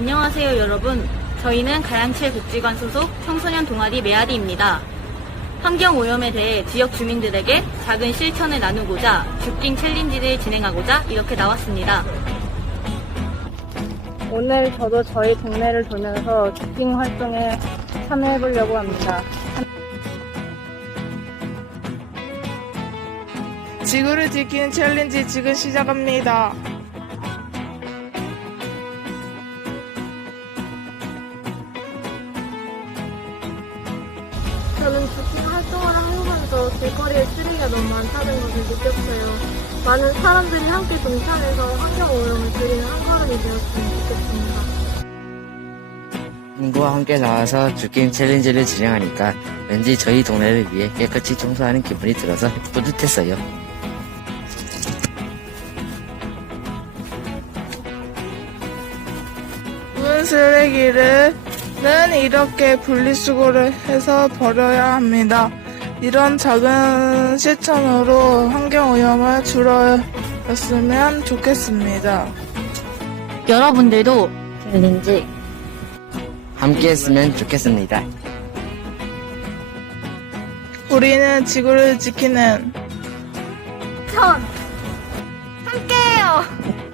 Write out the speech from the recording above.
안녕하세요 여러분. 저희는 가양칠 복지관 소속 청소년 동아리 메아리입니다. 환경오염에 대해 지역 주민들에게 작은 실천을 나누고자 주깅 챌린지를 진행하고자 이렇게 나왔습니다. 오늘 저도 저희 동네를 돌면서 주깅 활동에 참여해보려고 합니다. 지구를 지키는 챌린지 지금 시작합니다. 저는 주킹 활동을 하면서 길거리에 쓰레기가 너무 많다는 것을 느꼈어요. 많은 사람들이 함께 동참해서 환경 오염을 줄이는 한 걸음이 되었으면 좋겠습니다. 친구와 함께 나와서 주게임 챌린지를 진행하니까 왠지 저희 동네를 위해 깨끗이 청소하는 기분이 들어서 뿌듯했어요. 문 쓰레기를 는 이렇게 분리수거를 해서 버려야 합니다. 이런 작은 실천으로 환경오염을 줄였으면 좋겠습니다. 여러분들도 챌린지 함께 했으면 좋겠습니다. 우리는 지구를 지키는 전! 함께해요!